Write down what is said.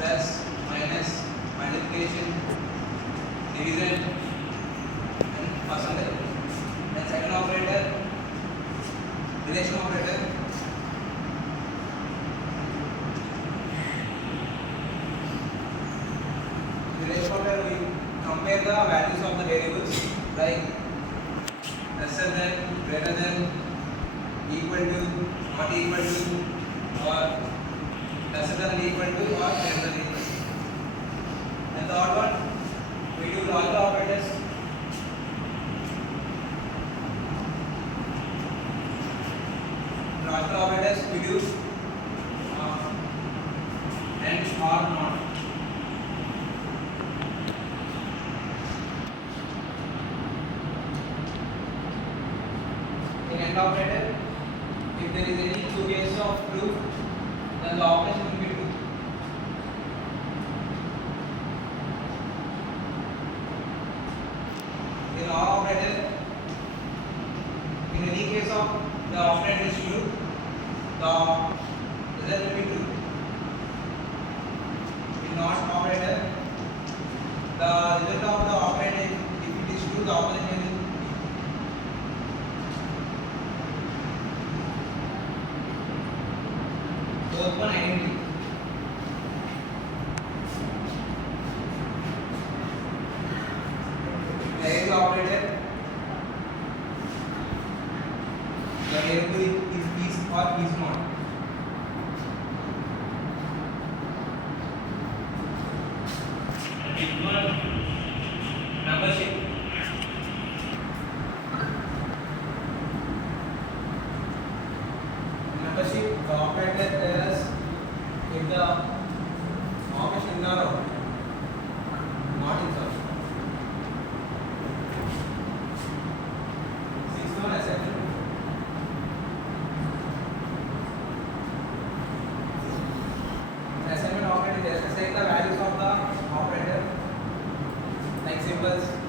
plus, minus, multiplication, division, and percentage. And second operator, relation operator. Relation operator, we compare the values of the variables like lesser than, greater than, equal to, not equal to, or lesser than equal to, or greater than equal to. And the third one, we do logical operators. Logical operators we do and or not. In AND operator, if there is any two cases of true, then the operation will be true. In OR operator, in any case of the operator is true, the result will be true. In NOT operator, the result of the operator, if it is true, the opposite will be both one identity. There is operator. The variable is or is not. Membership. Membership, the operator tells us if the operation in or out, not in search. Sixth one, assignment. Assignment operator is assign the values of the operator like symbols.